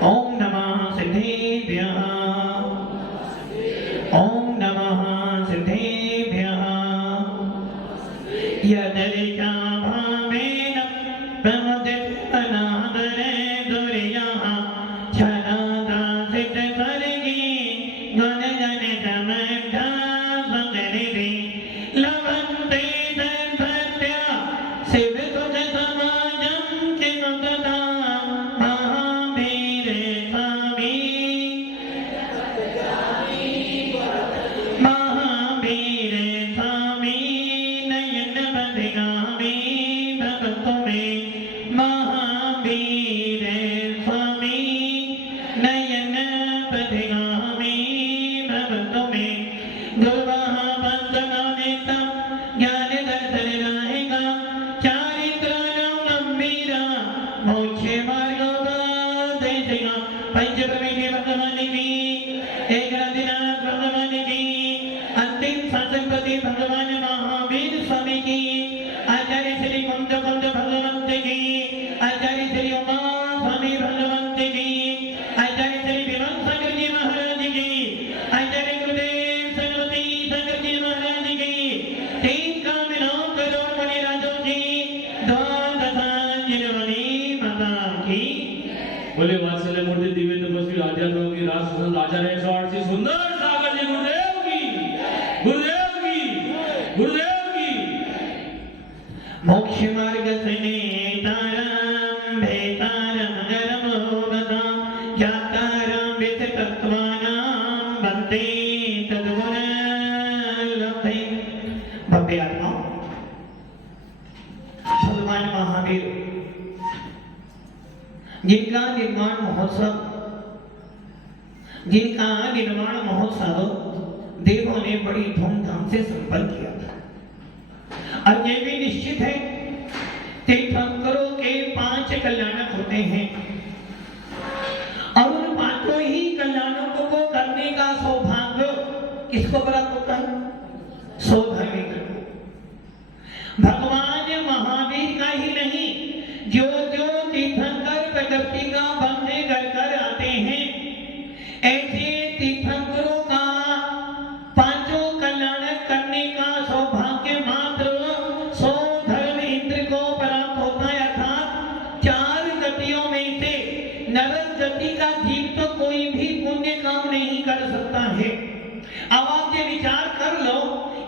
ओम नमः सिद्धेभ्यः। ओम नमः सिद्धेभ्यः। यदरिचा भावेन प्रमुदित अनादरे दुर्यः छलादा सिद्ध सर्गी गण गण समर्था भगनिधि लभन्ते तद्भक्त्या शिव सुख समाजं किमुतता महावीर स्वामी। महावीर स्वामी नयन बधिगामी भक्तों में। महावीर स्वामी नयन बधिगामी भक्तों में। दुर्वाहा वंदना नेता ज्ञान दर्शन रहेगा चारित्र गंभीरा मोक्ष मार्ग देगा। पंचप्रमेय भगवान की एक दिनाथ भगवान की अंतिम शासनपति भगवान महावीर स्वामी की आचार्य श्री कुंज कुंज भगवंत की आचार्य श्री उमा स्वामी भगवंत की आचार्य श्री विमल सागर जी महाराज की आचार्य गुरुदेव सरस्वती सागर जी महाराज की तीन कामनाओं करोड़ मणि राजों की द्वादशांजलि माता की। बोले वात्सल्य मूर्ति दिव्य तपस्वी आध्यात्म की राज सुंदर आचार्य 108 सुंदर सागर जी गुरुदेव की गुरुदेव की गुरुदेव की। मोक्ष मार्ग से नेतारं भेतारं गरमोगतां जातारं वितत्वानां वन्दे तद्गुणलब्धे। भव्य आत्माओं, भगवान महावीर जिनका निर्माण महोत्सव देवों ने बड़ी धूमधाम से संपन्न किया था। और ये भी निश्चित है तीर्थंकरों के 5 कल्याणक होते हैं और उन 5 ही कल्याणकों को करने का सौभाग्य किसको प्राप्त होता है? सौभाग्य को भगवान महावीर का ही नहीं, जो जो तीर्थंकर प्रकृति का बंधे कर आते हैं ऐसे तीर्थंकरों का 5 कल्याणक करने का सौभाग्य मात्र 100 धर्म इंद्र को प्राप्त होता है। अर्थात 4 गतियों में से नरक गति का जीव तो कोई भी पुण्य काम नहीं कर सकता है। अब आप ये विचार कर लो,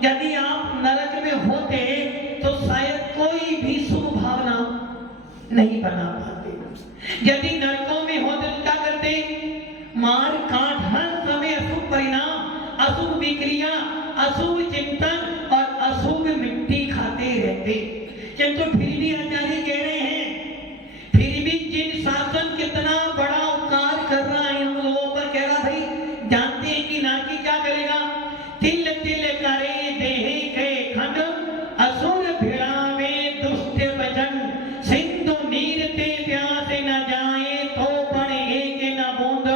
यदि आप नरक में होते तो शायद कोई भी शुभ भावना नहीं बना पाते। यदि नरकों में होते तो क्या करते? मार काट हर समय अशुभ परिणाम, अशुभ विक्रिया, अशुभ चिंतन और अशुभ मिट्टी खाते रहते। किंतु फिर भी आचार्य कह रहे हैं, फिर भी जिन शासन कितना बड़ा उपकार कर रहा है हम लोगों पर, कह रहा भाई जानते हैं कि नाकी क्या करेगा? तिल तिल करे देहे के खंड असुर भिड़ावे दुष्ट वचन सिंधु नीर ते प्यास न जाए तो पण एक न बूंद।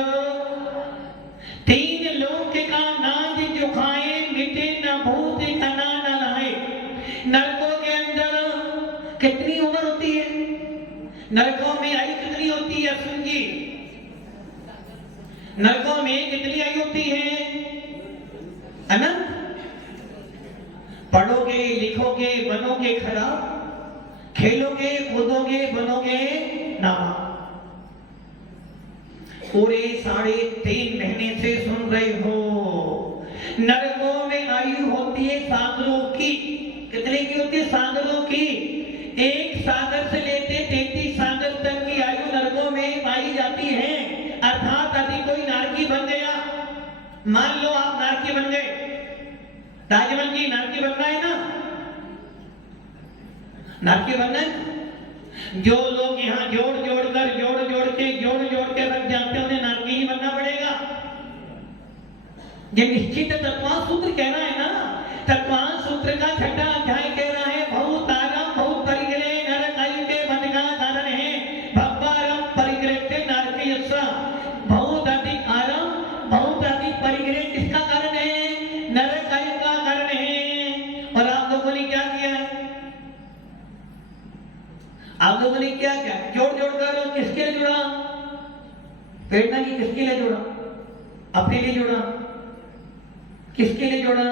3 लोक का नाज जो खाए मिटे न भूत कना न रहे। नरकों के अंदर कितनी उम्र होती है? नरकों में आयु कितनी होती है? सुन जी, नरकों में कितनी आयु होती है? अनंत। पढ़ोगे लिखोगे बनोगे खराब, खेलोगे कूदोगे बनोगे नामा। पूरे 3.5 महीने से सुन रहे हो। नरकों में आयु होती है सागरों की। कितने की होती है? सागरों की। एक सागर से लेते 33 सागर तक की आयु नरकों में पाई जाती है। अर्थात यदि कोई नारकी बन गया, मान लो आप नारकी बन गए, राजमल जी नारकी बनना है ना? नारकी बनना है। जो लोग यहाँ जोड़ जोड़ के रख जाते हैं उन्हें नारकी ही बनना पड़ेगा। ये निश्चित तत्वांश सूत्र कह रहा है ना। तत्वांश सूत्र का 6वां अध्याय कह रहा है बहुतारम बहुत परिग्रह नरक आयु के बंध का कारण है। भव्वारम परिग्रह के नारकी यस्सा। बहुत अधिक आरम बहुत अधिक परिग्रह किसका कारण है? नरक आयु का कारण है। और आप लोगों ने क्या किया है? आप लोगों ने क्या किया? जोड़ जोड़ कर किसके जुड़ा? प्रेरणा की किसके लिए जोड़ा? अपने लिए जोड़ा। किसके लिए जोड़ा?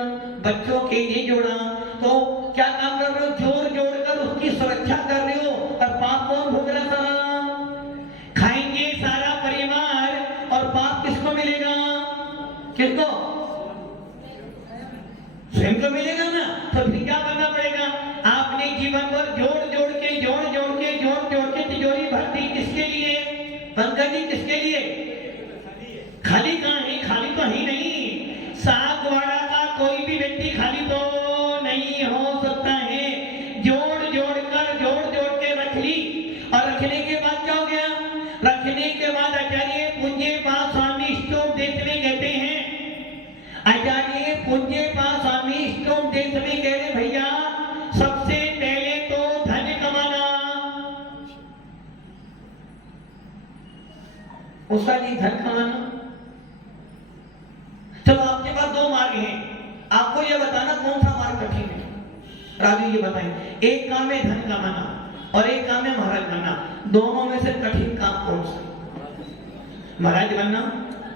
बच्चों के लिए जोड़ा। तो क्या काम कर रहे हो? जोड़ जोड़ कर उसकी सुरक्षा कर रहे हो, और पाप कौन भोग रहा था? खाएंगे सारा परिवार, और पाप किसको मिलेगा? किसको? स्वयं को मिलेगा ना। तो फिर क्या करना पड़ेगा? आपने जीवन भर जोड़ जोड़ के तिजोरी भर दी। किसके लिए? पंकज जी, किसके लिए? खाली कहाँ है? खाली तो ही नहीं। सागवाड़ा का कोई भी व्यक्ति खाली तो नहीं हो सकता है। जोड़ जोड़ के रख ली, और रखने के बाद क्या हो गया? रखने के बाद आचार्य पूज्य पाद स्वामी स्टोव देश में कहते हैं, आचार्य पूज्य पाद स्वामी स्टोव देश में कह रहे भैया सबसे पहले तो धन कमाना। उसका जी धन कमाना। चलो आपके पास दो मार्ग हैं, आपको यह बताना कौन सा मार्ग कठिन है। राजू ये बताएं, एक काम है धन कमाना और एक काम है महाराज बनना। दोनों में से कठिन काम कौन सा? महाराज बनना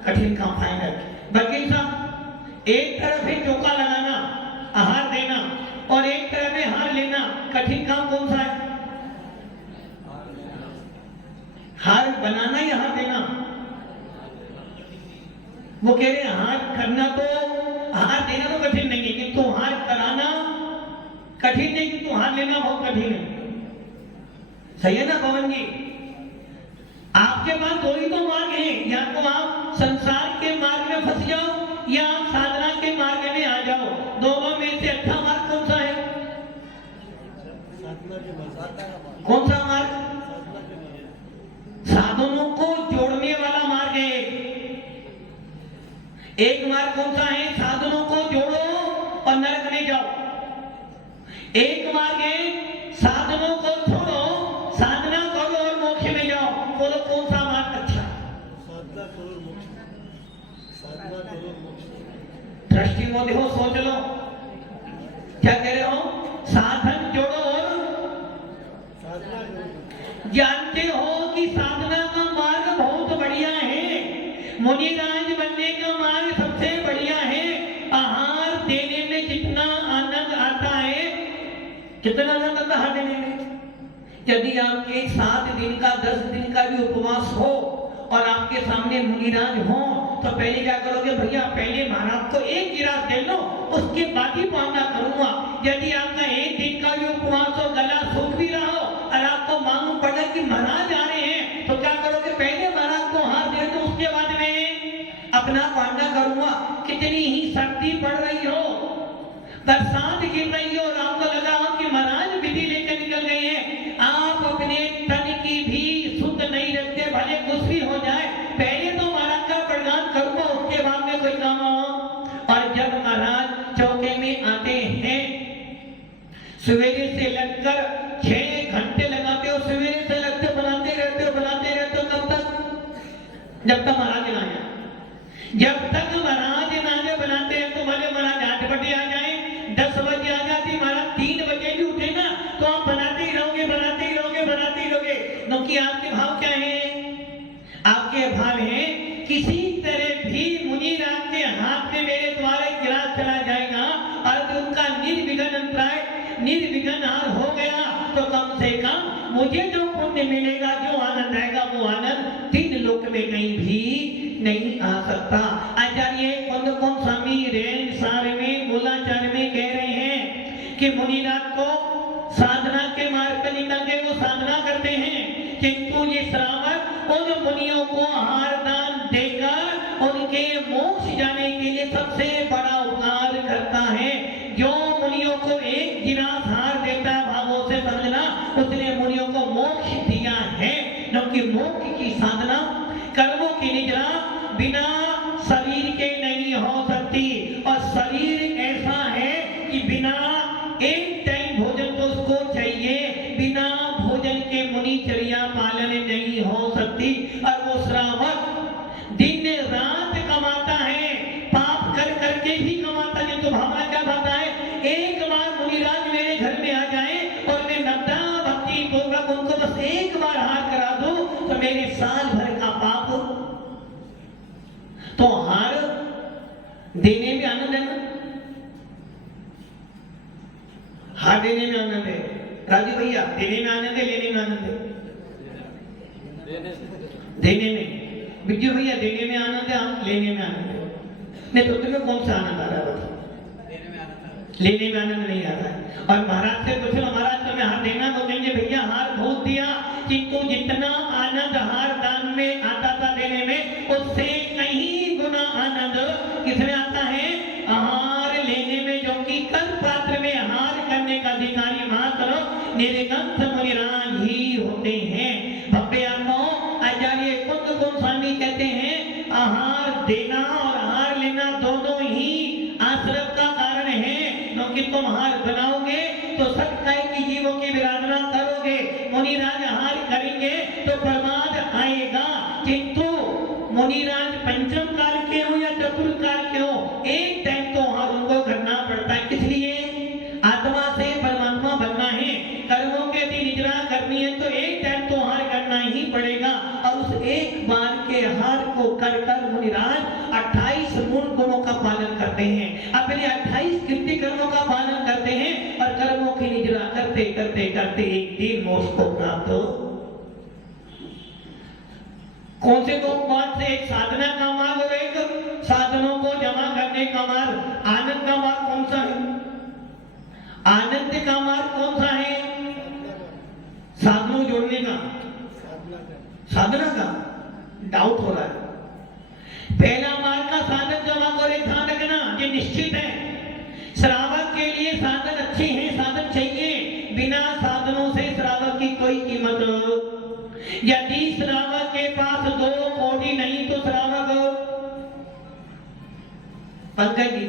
कठिन काम फाइनल। वकील साहब, एक तरफ है चौका लगाना, आहार देना, और एक तरफ है हार लेना। कठिन काम कौन सा है? हार बनाना या हार देना? वो कह रहे हार करना तो, हार देना तो कठिन नहीं है, किंतु हार कराना कठिन नहीं, किंतु हार लेना बहुत कठिन है। सही है ना पवन जी? आपके पास दो ही तो मार्ग हैं, या तो आप संसार के मार्ग में फंस जाओ या आप साधना के मार्ग में आ जाओ। दोनों में से अच्छा मार्ग कौन सा है? कौन सा मार्ग? साधनों को जोड़ने वाला मार्ग है। एक मार्ग कौन सा है? साधनों को जोड़ो और नरक में जाओ। एक मार्ग है साधनों को छोड़ो, साधना करो और मोक्ष में जाओ। बोलो कौन सा मार्ग अच्छा? साधना करो मोक्ष। साधना करो मोक्ष। दृष्टि में देखो, सोच लो क्या कह रहे हो? साधन जोड़ो और साधना करो। जानते हो कि साधना का मार्ग बहुत बढ़िया है, मुनिराज बनने का मार्ग सबसे बढ़िया है। आहार देने में जितना आनंद आता है, कितना आनंद आता है देने में। यदि आपके 7 दिन का 10 दिन का भी उपवास हो और आपके सामने मुनिराज हो, तो पहले क्या करोगे? भैया पहले महाराज को एक गिलास दे लो, उसके बाद ही पावना करूंगा। यदि आपका 1 दिन का भी उपवास हो, गला सूख भी रहा हो, और आपको मालूम पड़ा कि महाराज आ रहे हैं, तो क्या करोगे? पहले महाराज को हाथ दे दो, उसके बाद में अपना पावना करूंगा। कितनी ही सर्दी पड़ रही हो, बरसात गिर रही हो, और आपको लगा हो कि महाराज विधि लेकर निकल गए हैं, आप अपने तन की भी शुद्ध नहीं रखते, भले कुछ भी हो जाए, पहले तो महाराज का प्रणाम करूंगा, उसके बाद में कोई काम हो। और जब महाराज चौके में आते हैं, सवेरे से लगकर 6 घंटे लगाते हो, सवेरे से लगते बनाते रहते हो कब तक? जब तक महाराज ना आए। जब तक महाराज नाने बनाते हैं तो भले महाराज 8 बजे आ जाए, 10 बजे आ जाती, महाराज 3 बजे भी उठे ना, तो आप बनाते ही रहोगे। क्योंकि आपके भाव क्या है? आपके भाव है किसी तरह भी मुनिराज के हाथ में मेरे द्वारा गिलास चला जाएगा, और उनका निर्विघ्न हार हो गया, तो कम से कम मुझे जो पुण्य मिलेगा, जो आनंद आएगा, वो आनंद 3 लोक में कहीं भी नहीं आ सकता। आचार्य कौन स्वामी रेन सार में मूलाचार्य में कह रहे हैं कि मुनिनाथ को साधना के मार्ग पर निकल के वो साधना करते हैं, किंतु ये श्रावक उन मुनियों को आहार दान देकर उनके मोक्ष जाने के लिए सबसे बड़ा उपकार करता है। जो मुनियों को एक गिलास हार देता है, भावों से समझना, उसने मुनियों को मोक्ष दिया है। क्योंकि मोक्ष की साधना, कर्मों की निद्रा बिना शरीर के नहीं हो सकती, और शरीर ऐसा है कि बिना एक टाइम भोजन तो उसको चाहिए, बिना भोजन के मुनिचर्या पालन नहीं हो सकती। और वो श्रावक दिन रात कमाता है, पाप कर करके भी कमाता है। तो भावना क्या भावना है? एक बार मुनिराज मेरे घर में आ जाए और मैं नब्दा भक्ति पूर्वक उनको बस एक बार हार करा दूं, तो मेरे साल भर का पाप तो हार देने में आनंद है ना, हार देने में आनंद है। राजू भैया, देने में आनंद है, लेने में आनंद है? देने में। बिज्जू भैया, देने में आनंद है, लेने में आनंद है? नहीं तो तुम्हें कौन सा आनंद आ रहा है? लेने में आनंद नहीं आ रहा है। और महाराज से पूछ लो, महाराज तुम्हें हार देना, तो कहेंगे भैया हार बहुत दिया, किंतु जितना आनंद हार दान में आता था देने में, उससे कहीं गुना आनंद किसमें आता है? हार लेने में, जो कि कर पात्र में हार करने का अधिकारी मात्र निर्गंथ मुनिराज ही होते हैं। भव्य आत्माओं, आचार्य कुंद गोस्वामी कहते हैं आहार देना और हार लेना दोनों ही आश्रम का कारण है। क्योंकि तुम हार बनाओगे तो सत्य की जीवों की विराधना करोगे, मुनिराज हार करेंगे तो प्रमाद आएगा। किंतु मुनिराज पंचम काल के हो या चतुर्थ काल के हो, एक टाइम तो हार उनको करना पड़ता है। किस लिए? आत्मा से परमात्मा बनना है, कर्मों के यदि निद्रा करनी है तो एक टाइम तो हार करना ही पड़ेगा। और उस एक बार के हार को कर कर मुनिराज 28 मूल गुणों का पालन करते हैं, अपने 28 कृत्य कर्मों का पालन करते हैं और कर्मों की निद्रा करते करते करते एक दिन मोक्ष को प्राप्त हो। कौन से दो बात से? एक साधना का मार्ग और एक साधनों को जमा करने का मार्ग। आनंद का मार्ग कौन सा है? आनंद का मार्ग कौन सा है? साधनों जोड़ने का, साधना का डाउट हो रहा है। पहला मार्ग का साधन जमा करे, ध्यान रखना ये निश्चित है। श्रावक के लिए साधन अच्छे हैं, साधन चाहिए, बिना साधनों से श्रावक की कोई कीमत। यदि श्रावक के पास 2 कौड़ी नहीं तो श्रावक, पंकज जी,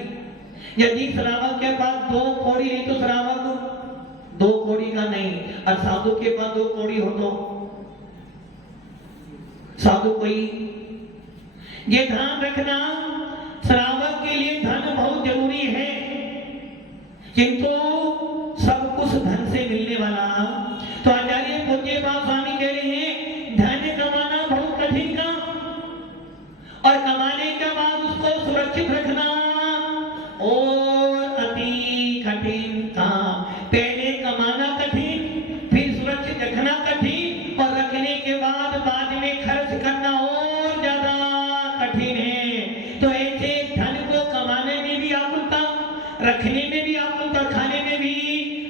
यदि श्रावक के पास 2 कौड़ी नहीं तो श्रावक 2 कौड़ी का नहीं, और साधु के पास 2 कौड़ी हो तो साधु कोई। ये ध्यान रखना, श्रावक के लिए धन बहुत जरूरी है, किंतु सब कुछ धन से मिलने वाला। तो आचार्य पूज्य बाबा स्वामी कह रहे हैं धन कमाना बहुत कठिन काम, और कमाने के बाद उसको सुरक्षित रखना और अति कठिन काम। पहले कमाना कठिन, फिर सुरक्षित रखना कठिन, और रखने के बाद में खर्च करना और ज्यादा कठिन है। तो ऐसे धन को कमाने में भी आकुलता, रखने में भी आकुलता, खाने में भी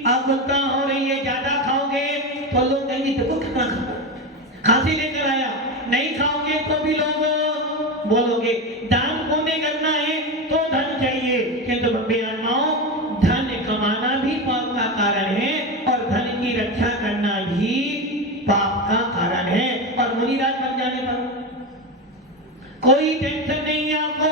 आकुलता हो रही है। ज्यादा खाओगे तो लोग कहेंगे देखो कितना खांसी लेकर आया, नहीं खाओगे तो भी लोग बोलोगे। दान पुण्य करना है तो धन चाहिए, किंतु भव्य आत्माओं, धन कमाना भी पाप का कारण है और धन की रक्षा करना भी पाप का कारण है। और मुनिराज बन जाने पर कोई टेंशन नहीं है आपको।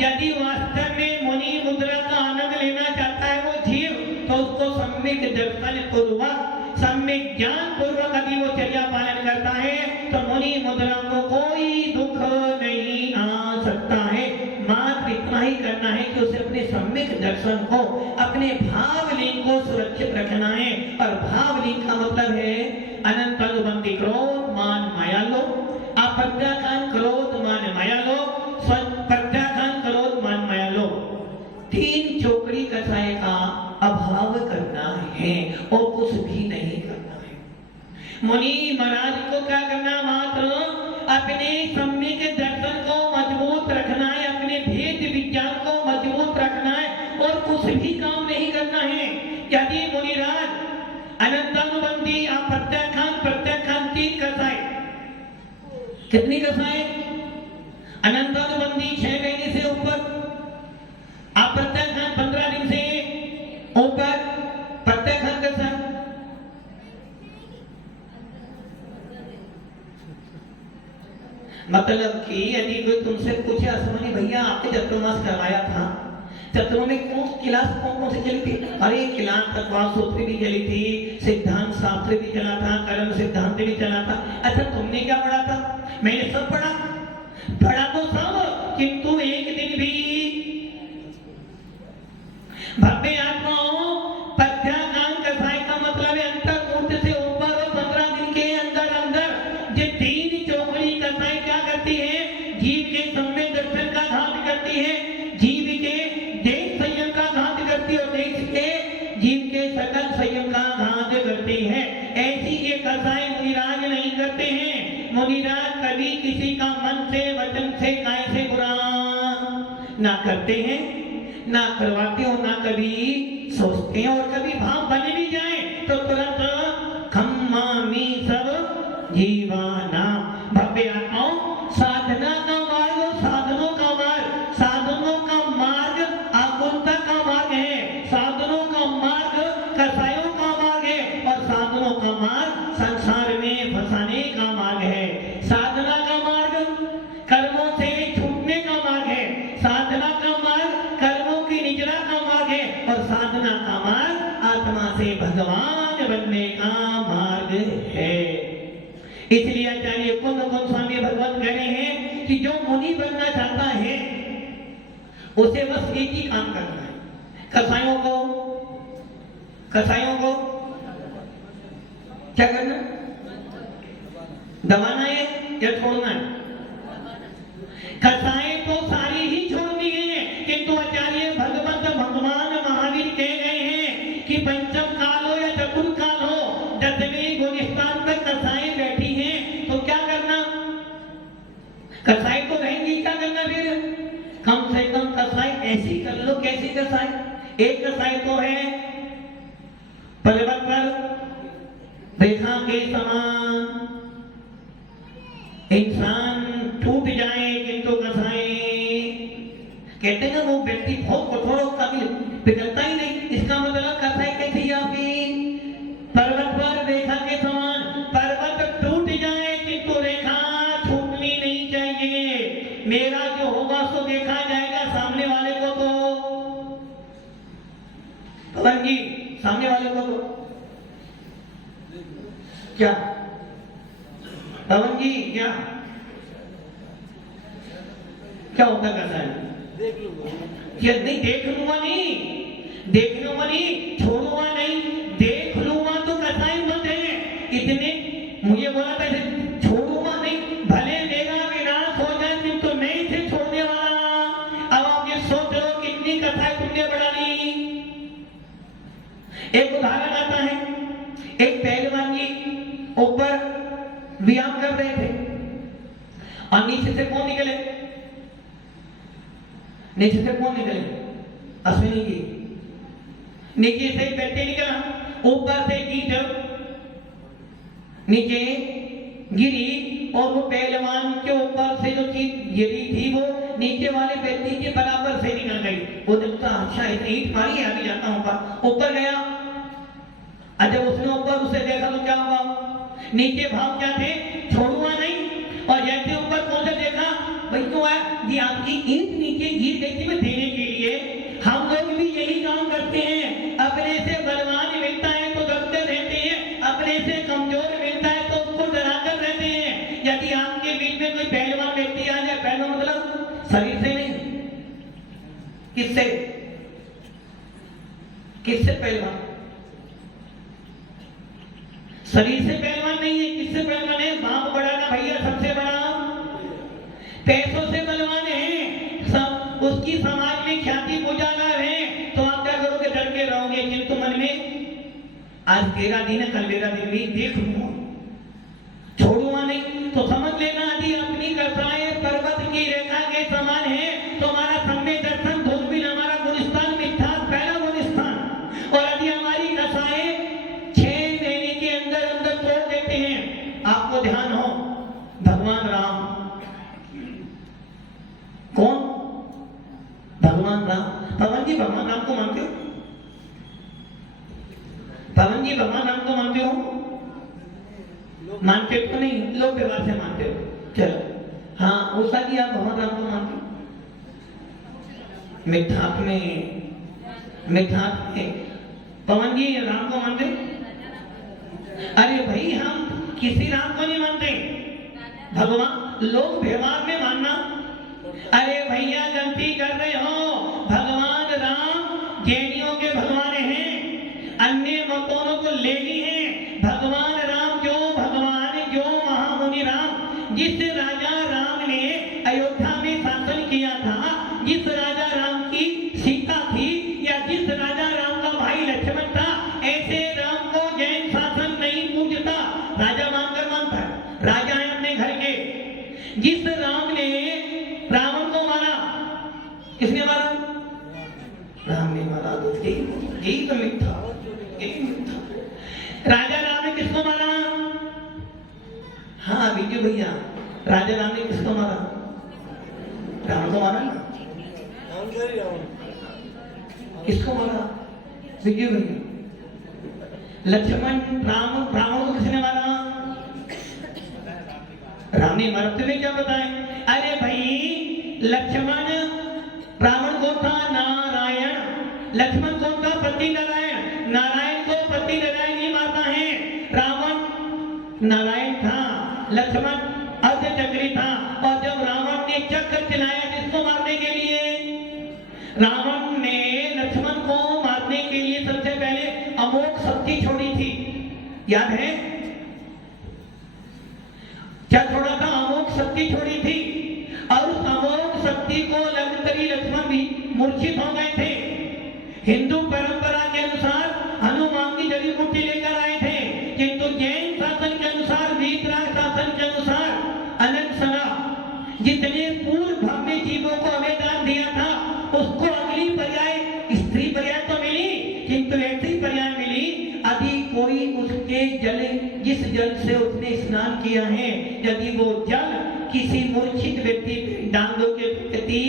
यदि वास्तव में मुनि मुद्रा का आनंद लेना चाहता है वो जीव, तो उसको सम्यक दर्शन पूर्वक, सम्यक ज्ञान पूर्वक यदि वो चर्या पालन करता है तो मुनि मुद्रा को कोई दुख नहीं आ सकता है। मात्र इतना ही करना है कि उसे अपने सम्यक दर्शन को, अपने भावलिंग को सुरक्षित रखना है। और भावलिंग का मतलब है अनंत अनुबंधी क्रोध मान माया लोभ, अप्रत्याखान क्रोध मान माया लोभ, प्रत्याखान क्रोध मान माया लोभ। 3 चौकड़ी कसाय का अभाव करना है और कुछ भी नहीं करना है। मुनि महाराज को क्या करना? मात्र अपने सम्यक दर्शन को मजबूत रखना है, अपने भेद विज्ञान को मजबूत रखना है और कुछ भी काम नहीं करना है। यदि मुनिराज अनंतानुबंधी प्रत्याखान, प्रत्याखान 3 कसाय, कितनी कसाय? अनंतानुबंधी 6 महीने से ऊपर, अप्रत्याखान 15 दिन से ऊपर, प्रत्याखान कसाय मतलब कि यदि कोई तुमसे पूछे असमनी भैया आपने चतुर्मास करवाया था, चतुर्मा में कौन सी चली थी? अरे क्लास तत्वास सूत्र भी चली थी, सिद्धांत शास्त्र भी चला था, कर्म सिद्धांत भी चला था। अच्छा तुमने क्या पढ़ा था? मैंने सब पढ़ा, पढ़ा तो सब, किंतु एक दिन भी भव्य आत्माओं प्रत्याखान कसाय का मतलब है अंतर्मूर्त से ऊपर और 15 दिन के अंदर अंदर ये 3 चौकड़ी कसाय क्या करती है? जीव के सम्यक दर्शन का कभी किसी का मन से वचन से काय से बुरा ना करते हैं, ना करवाते हो, ना कभी सोचते हैं। और कभी भाव बन भी जाए तो तुरंत खम्मा मी सब जीवाना। भव्य आत्माओं, साधना का मार्ग और साधनों का मार्ग, साधनों का मार्ग आकुलता का मार्ग है, साधनों का मार्ग कसायों का मार्ग है, और साधनों का मार्ग संसार में फंसाने का मार्ग है। साधना का मार्ग कर्मों से छूटने का मार्ग है, साधना का मार्ग कर्मों की निजरा का मार्ग है, और साधना का मार्ग आत्मा से भगवान बनने का मार्ग है। इसलिए आचार्य कुंद गोस्वामी भगवत कह रहे हैं कि जो मुनि बनना चाहता है उसे बस एक ही काम करना है। कसायों को क्या करना? दबाना है या छोड़ना है? कसाएं तो सारी ही छोड़नी है, किंतु आचार्य भगवान महावीर कह गए हैं कि पंचम काल हो या चतुर्थ काल हो, 10वें गुणस्थान पर कसाएं बैठी हैं, तो क्या करना? कसाई तो रहेंगी, क्या करना फिर? कम से कम कसाई ऐसी कर लो। कैसी कसाई? एक कसाई तो है पर्वत पर रेखा के समान, इंसान टूट जाए किंतु कसाई, कहते हैं वो व्यक्ति बहुत कठोर और कभी पिघलता ही नहीं। इसका मतलब कसाई कैसी है आपकी? पर्वत पर रेखा के समान, पर्वत टूट जाए किंतु रेखा छूटनी नहीं चाहिए। मेरा जो होगा सो देखा जाएगा, सामने वाले को तो पवन जी, सामने वाले को तो क्या पवन जी क्या क्या होता करता है? देख लूंगा नहीं, देख लूंगा नहीं, देख लूंगा नहीं, छोड़ूंगा नहीं, देख लूंगा तो कसाई मत है। इतने मुझे बोला था छोड़ूंगा नहीं, भले मेरा विनाश हो जाए किंतु मैं इसे छोड़ने वाला। अब आप ये सोच लो कितनी कथाएं तुमने बढ़ा ली। एक उदाहरण आता है, एक पहलवान जी ऊपर व्यायाम कर रहे थे और नीचे से कौन निकले? नीचे से कौन निकले? अश्विनी जी। नीचे से बैठे निकला, ऊपर से कीचड़ नीचे गिरी और वो पहलवान के ऊपर से जो चीज गिरी थी वो नीचे वाले व्यक्ति के बराबर से निकल गई। वो देखता अच्छा इतनी ईट मारी है, अभी जाता हूँ। ऊपर गया, जब उसने ऊपर उसे देखा तो क्या हुआ? नीचे भाव क्या थे? छोड़ूंगा नहीं। और जैसे ऊपर पहुंचा देखा भाई तो है ये आपकी ईंट नीचे गिर गई थी मैं देने के लिए। हम लोग भी यही काम करते हैं, अपने से बलवान मिलता है तो डरते रहते हैं, अपने से कमजोर मिलता है तो उसको डराकर रहते हैं। यदि आपके बीच में कोई पहलवान व्यक्ति आ जाए, पहलवान मतलब शरीर से नहीं, किससे? किससे पहलवान? शरीर से पहलवान नहीं है। किससे पहलवान है? बाप बड़ा ना भैया सबसे बड़ा, पैसों से बलवान है, सब उसकी समाज में ख्याति उजागर है। तो आप क्या करोगे? डर के रहोगे, किंतु मन में आज तेरा दिन है, कल मेरा दिन भी देख लूंगा, छोड़ूंगा नहीं। तो समझ लेना यदि अपनी कथाएं पर्वत की रेखा के समान है तो हमारा सम्य दर्शन धूलबिल हमारा गुणस्थान मिथ्या पहला गुणस्थान। और यदि हमारी कथाएं 6 महीने के अंदर अंदर तोड़ देते हैं, आपको ध्यान हो भगवान राम, कौन? भगवान राम। पवन जी भगवान राम को मानते हो? पवन जी भगवान राम को मानते हो? मानते तो नहीं, लोग व्यवहार से मानते हो। चलो हाँ, उषा जी आप भगवान राम को मानते हो? मिथ्यात्व में पवन जी राम को मानते? अरे भाई हम किसी राम को नहीं मानते, भगवान लोग व्यवहार में मानना। अरे भैया गलती कर रहे हो, भगवान राम जैनियों के भगवान हैं, अन्य मतों को ले ली है। भगवान राम जो महामुनि राम, जिस राजा राम ने अयोध्या में शासन किया था, जिस राजा राम की सीता थी या जिस राजा राम का भाई लक्ष्मण था, ऐसे राम को जैन शासन नहीं पूजता। राजा मानकर मानता है, राजा है अपने घर के, जिस राम ने रावण को मारा, किसने मारा? राम ने मारा। यही तो मिथ्या, यही मिथ्या। राजा राम ने किसको मारा? हाँ विजय भैया, राजा राम ने किसको मारा? रावण को मारा ना। किसको मारा? विजय भैया। लक्ष्मण रावण को किसने मारा? राम ने मारा। तुम्हें क्या बताएं? अरे भाई लक्ष्मण, रावण को था नारायण, लक्ष्मण को था पति नारायण। नारायण को पति नारायण ही मारता है। रावण नारायण था, लक्ष्मण अर्धचक्री था। और जब रावण ने चक्र चलाया किसको मारने के लिए? रावण ने लक्ष्मण को मारने के लिए सबसे पहले अमोघ शक्ति छोड़ी थी, याद है? क्या छोड़ा था? अमोघ शक्ति छोड़ी थी। और उस अमोघ शक्ति को लगते ही लक्ष्मण भी मूर्छित हो गए थे। हिंदू परंपरा के अनुसार हनुमान की जड़ी बूटी लेकर आए थे, किंतु जैन शासन के अनुसार, वीतराग शासन के अनुसार अनंत सना जितने पूर्व भव्य जीवों को आवेदन दिया था उसको अगली पर्याय स्त्री पर्याय तो मिली, किंतु ऐसी पर्याय मिली यदि कोई उसके जल, जिस जल से उसने स्नान किया है, यदि वो जल किसी मूर्छित व्यक्ति डांगों के प्रति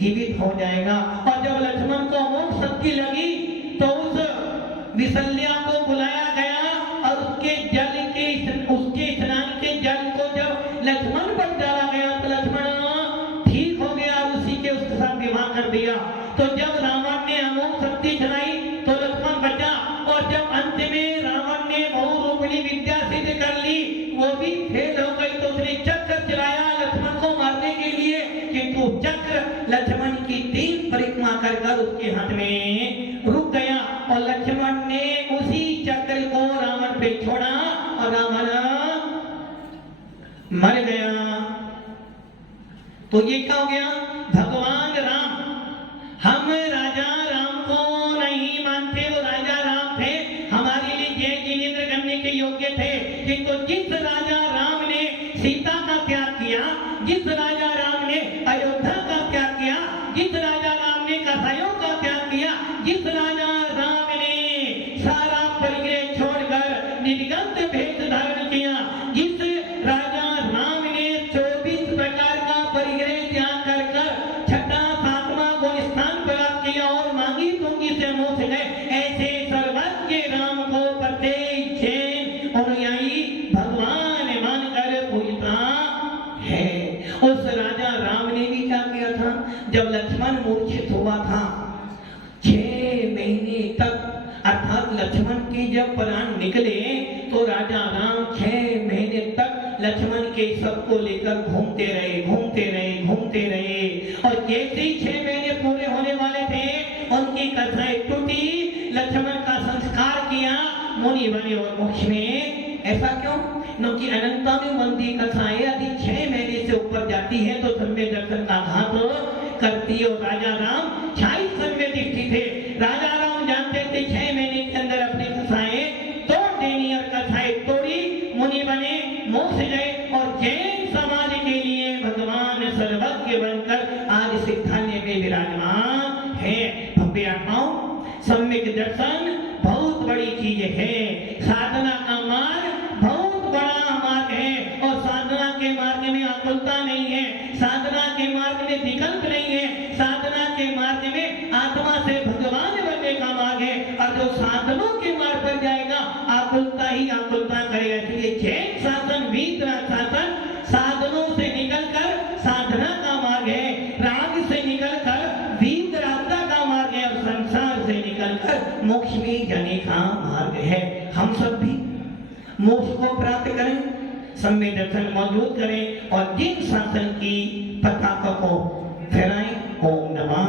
जीवित हो जाएगा। और जब लक्ष्मण को अमोघ शक्ति लगी तो उस विशल्या को बुलाया गया और उसके स्नान के जल को जब लक्ष्मण पर डाला गया तो लक्ष्मण ठीक हो गया और उसके साथ विवाह कर दिया। तो जब रावण ने अमोघ शक्ति चलाई तो लक्ष्मण बचा। और जब अंत में रावण ने बहुरूपिणी विद्या सिद्ध कर ली, वो भी फेल हो गई, तो उसने चक्र चलाया लक्ष्मण को मारने के लिए, किंतु चक्र लक्ष्मण की 3 परिक्रमा कर उसके हाथ में रुक गया। और लक्ष्मण ने उसी चक्र को रावण पे छोड़ा और रावण मर गया। तो ये क्या हो गया? भगवान राम, हम राजा राम को नहीं मानते, वो राजा राम थे, हमारे लिए जय जिनेंद्र करने के योग्य थे। किंतु जिस राजा राम ने सीता का त्याग किया, जिस राजा राम ने अयोध्या का त्याग किया, जिस राजा राम ने कसाईयों का त्याग किया, जिस राजा राम ने सारा परिग्रह छोड़कर निर्गंध भेद धारण किया, जिस राजा राम ने 24 प्रकार का परिग्रह त्याग कर छठा सातवां गुण स्थान प्राप्त किया और मांगी दूंगी से मुंह से गए, ऐसे सर्वज्ञ राम को प्रत्येक जैन अनुयायी भगवान मानकर पूजता है। उस राजा राम ने भी क्या किया था? जब लक्ष्मण मूर्छित हुआ था 6 महीने तक, अर्थात लक्ष्मण के जब प्राण निकले तो राजा राम 6 महीने तक लक्ष्मण के सबको लेकर घूमते रहे, घूमते रहे, घूमते रहे। और जैसे ही 6 महीने पूरे होने वाले थे उनकी कथाएं टूटी, लक्ष्मण का संस्कार किया मुनि बने और मोक्ष में। ऐसा क्यों? क्योंकि अनंतानुबंधी कथाएं यदि 6 महीने से ऊपर जाती है तो सम्य दर्शन का घात करती है। और राजा राम 26 सम्य दृष्टि थे। राजा राम जानते थे 6 महीने के अंदर अपनी कथाएं तोड़ देनी, और कथाएं तोड़ी, मुनि बने, मोक्ष गए और जैन समाज के लिए भगवान सर्वज्ञ बनकर आज सिद्धान्य में विराजमान है। भव्य आत्माओं, सम्यक दर्शन बहुत बड़ी चीज है। साधना का मार्ग बहुत बड़ा मार्ग है और साधना के मार्ग में आकुलता नहीं है, साधना के मार्ग में विकल्प नहीं है, साधना के मार्ग में आत्मा से भगवान बनने का मार्ग है। और जो साधनों के मार्ग पर जाएगा आकुलता ही आकुलता करेगा। इसलिए जैन शासन, वीतराग शासन साधनों से निकलकर साधना का मार्ग है, राग से निकलकर वीतरागता का मार्ग है और संसार से निकलकर मोक्ष में जाने का मार्ग है। हम सब भी मोक्ष को प्राप्त करें, सम्य दर्शन मौजूद करें और जिन शासन की पताका को फहराएं। ओम नमः